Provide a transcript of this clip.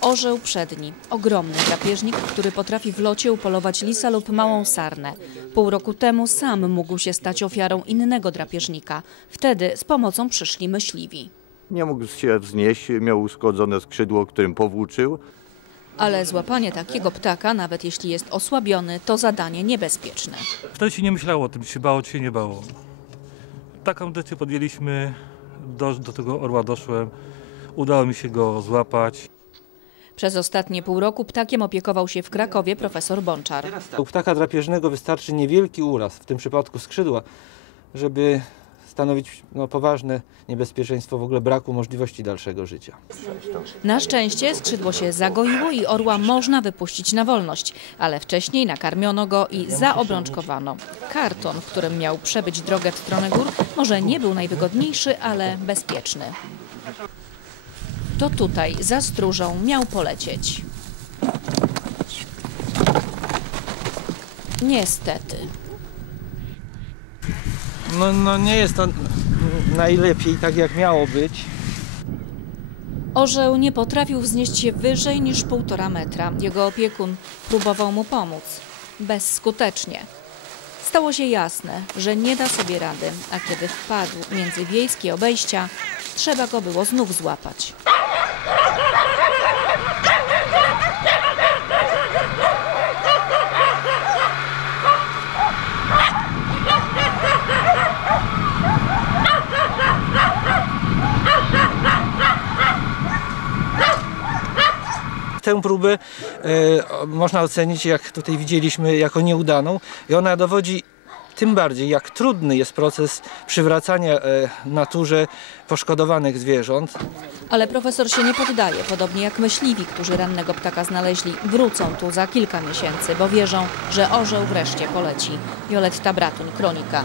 Orzeł przedni. Ogromny drapieżnik, który potrafi w locie upolować lisa lub małą sarnę. Pół roku temu sam mógł się stać ofiarą innego drapieżnika. Wtedy z pomocą przyszli myśliwi. Nie mógł się wznieść, miał uszkodzone skrzydło, którym powłóczył. Ale złapanie takiego ptaka, nawet jeśli jest osłabiony, to zadanie niebezpieczne. Wtedy się nie myślało o tym, czy się bało, czy się nie bało. Taką decyzję podjęliśmy, do, do tego orła doszłem, udało mi się go złapać. Przez ostatnie pół roku ptakiem opiekował się w Krakowie profesor Bączar. U ptaka drapieżnego wystarczy niewielki uraz, w tym przypadku skrzydła, żeby stanowić no, poważne niebezpieczeństwo w ogóle braku możliwości dalszego życia. Na szczęście skrzydło się zagoiło i orła można wypuścić na wolność, ale wcześniej nakarmiono go i zaobrączkowano. Karton, w którym miał przebyć drogę w stronę gór, może nie był najwygodniejszy, ale bezpieczny. To tutaj, za stróżą, miał polecieć. Niestety. No, no nie jest to najlepiej tak jak miało być. Orzeł nie potrafił wznieść się wyżej niż półtora metra. Jego opiekun próbował mu pomóc. Bezskutecznie. Stało się jasne, że nie da sobie rady, a kiedy wpadł między wiejskie obejścia, trzeba go było znów złapać. Tę próbę e, można ocenić, jak tutaj widzieliśmy, jako nieudaną i ona dowodzi tym bardziej, jak trudny jest proces przywracania e, naturze poszkodowanych zwierząt. Ale profesor się nie poddaje, podobnie jak myśliwi, którzy rannego ptaka znaleźli. Wrócą tu za kilka miesięcy, bo wierzą, że orzeł wreszcie poleci. Violetta Bratuń, Kronika.